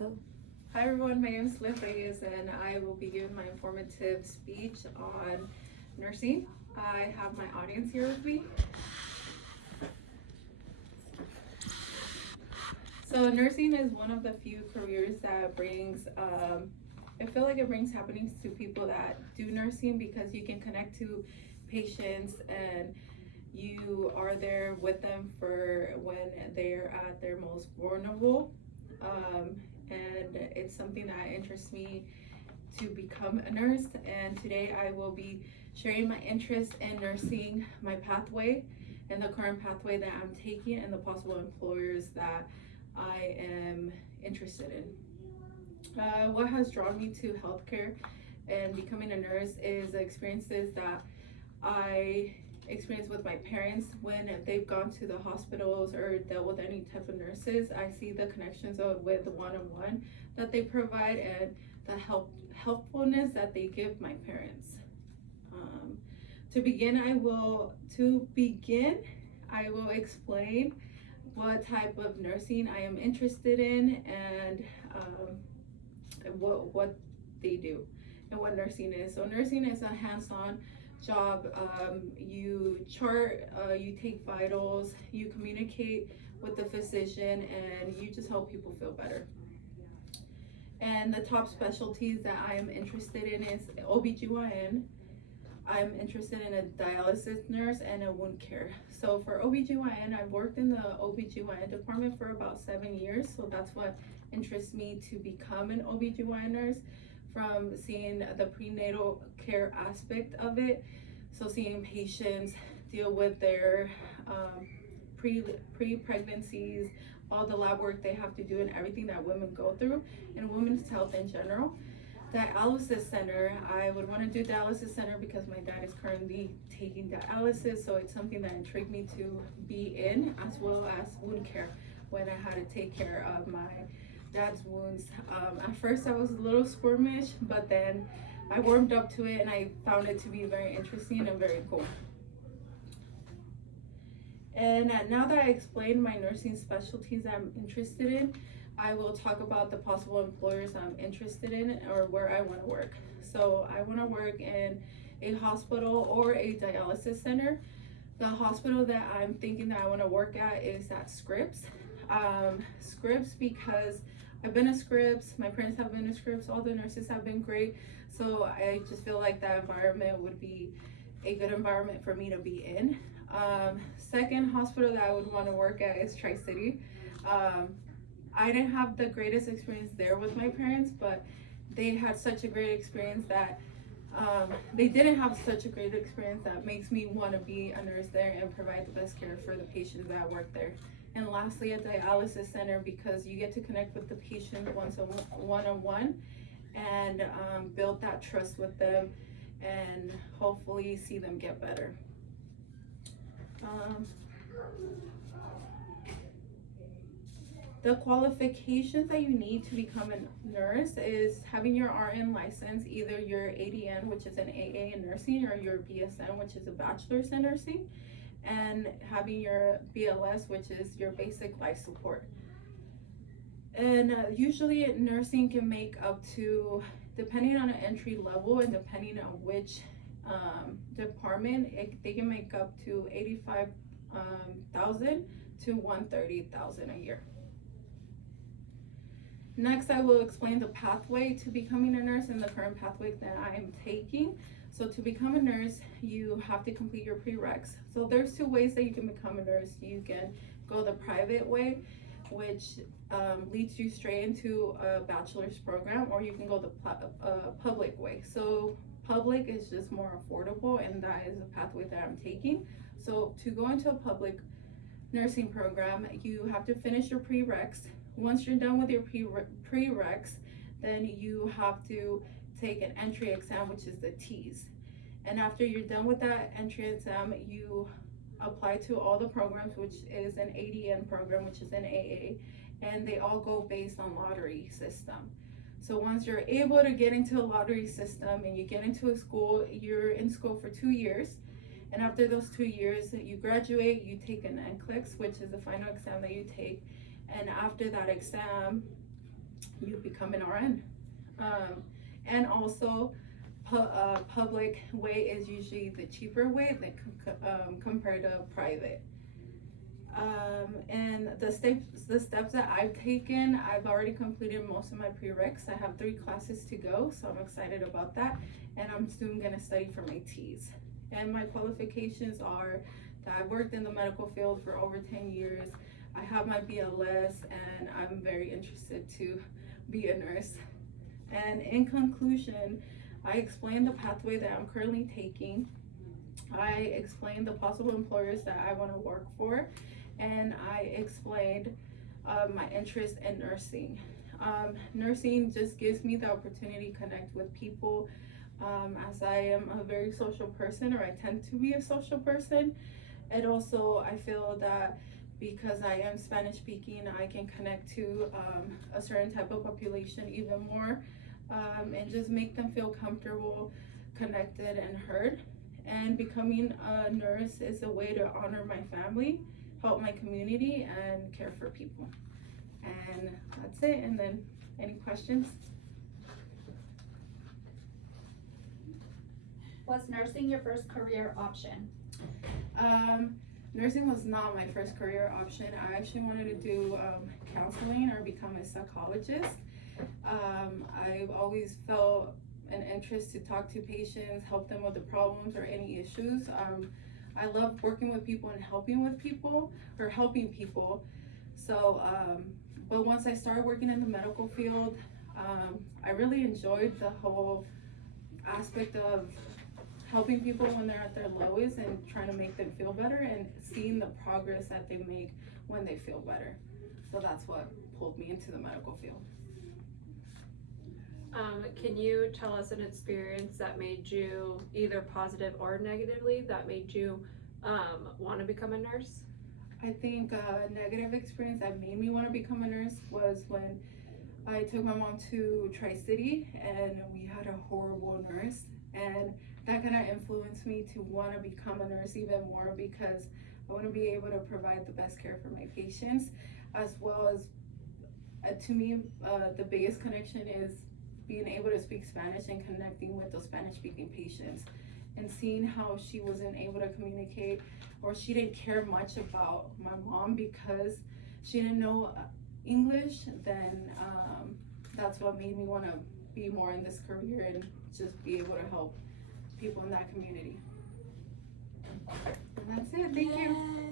Go. Hi everyone, my name is Liv Reyes and I will be giving my informative speech on nursing. I have my audience here with me. So nursing is one of the few careers that brings, I feel like it brings happenings to people that do nursing because you can connect to patients and you are there with them for when they're at their most vulnerable. And it's something that interests me to become a nurse. And today I will be sharing my interest in nursing, my pathway, and the current pathway that I'm taking, and the possible employers that I am interested in. What has drawn me to healthcare and becoming a nurse is the experiences that I experienced with my parents when they've gone to the hospitals or dealt with any type of nurses. I see the connections with the one-on-one that they provide and the helpfulness that they give my parents. To begin, I will explain what type of nursing I am interested in and what they do and what nursing is. So nursing is a hands-on job. You chart, you take vitals, you communicate with the physician, and you just help people feel better. And the top specialties that I am interested in is OBGYN. I'm interested in a dialysis nurse and a wound care. So for OBGYN, I've worked in the OBGYN department for about 7 years. So that's what interests me to become an OBGYN nurse, from seeing the prenatal care aspect of it. So seeing patients deal with their pre-pregnancies, all the lab work they have to do and everything that women go through and women's health in general. Dialysis center, I would want to do dialysis center because my dad is currently taking dialysis, so it's something that intrigued me to be in, as well as wound care when I had to take care of my dad's wounds. At first I was a little squirmish, but then I warmed up to it and I found it to be very interesting and very cool. And now that I explained my nursing specialties I'm interested in, I will talk about the possible employers I'm interested in or where I want to work. So I want to work in a hospital or a dialysis center. The hospital that I'm thinking that I want to work at is at Scripps. Scripps because I've been to Scripps, my parents have been to Scripps, all the nurses have been great. So I just feel like that environment would be a good environment for me to be in. Second hospital that I would want to work at is Tri-City. I didn't have the greatest experience there with my parents, but they had such a great experience that they didn't have such a great experience that makes me want to be a nurse there and provide the best care for the patients that work there. And lastly, a dialysis center because you get to connect with the patient one-on-one and build that trust with them and hopefully see them get better. The qualifications that you need to become a nurse is having your RN license, either your ADN, which is an AA in nursing, or your BSN, which is a bachelor's in nursing, and having your BLS, which is your basic life support. And usually nursing can make up to, depending on an entry level and depending on which department, they can make up to 85,000 to 130,000 a year. Next, I will explain the pathway to becoming a nurse and the current pathway that I am taking. So to become a nurse, you have to complete your prereqs. So there's 2 ways that you can become a nurse. You can go the private way, which leads you straight into a bachelor's program, or you can go the public way. So public is just more affordable, and that is the pathway that I'm taking. So to go into a public nursing program, you have to finish your prereqs. Once you're done with your prereqs, then you have to take an entry exam, which is the TEAS. And after you're done with that entry exam, you apply to all the programs, which is an ADN program, which is an AA, and they all go based on lottery system. So once you're able to get into a lottery system and you get into a school, you're in school for 2 years. And after those 2 years, you graduate, you take an NCLEX, which is the final exam that you take. And after that exam, you become an RN. And also, public way is usually the cheaper way than compared to private. And the steps that I've taken, I've already completed most of my prereqs. I have 3 classes to go, so I'm excited about that. And I'm soon gonna study for my T's. And my qualifications are that I've worked in the medical field for over 10 years. I have my BLS, and I'm very interested to be a nurse. And in conclusion, I explained the pathway that I'm currently taking. I explained the possible employers that I want to work for, and I explained my interest in nursing. Nursing just gives me the opportunity to connect with people, as I am a very social person, or I tend to be a social person. And also, I feel that because I am Spanish speaking, I can connect to a certain type of population even more, and just make them feel comfortable, connected, and heard. And becoming a nurse is a way to honor my family, help my community, and care for people. And that's it. And then, any questions? Was nursing your first career option? Nursing was not my first career option. I actually wanted to do counseling or become a psychologist. I've always felt an interest to talk to patients, help them with the problems or any issues. I love working with people and helping people. So, but once I started working in the medical field, I really enjoyed the whole aspect of helping people when they're at their lowest and trying to make them feel better and seeing the progress that they make when they feel better. So that's what pulled me into the medical field. Can you tell us an experience that made you either positive or negatively that made you want to become a nurse? I think a negative experience that made me want to become a nurse was when I took my mom to Tri-City and we had a horrible nurse, and that kind of influenced me to want to become a nurse even more, because I want to be able to provide the best care for my patients, as well as to me the biggest connection is being able to speak Spanish and connecting with those Spanish speaking patients, and seeing how she wasn't able to communicate, or she didn't care much about my mom because she didn't know English. Then that's what made me want to be more in this career and just be able to help people in that community. And that's it. Thank you.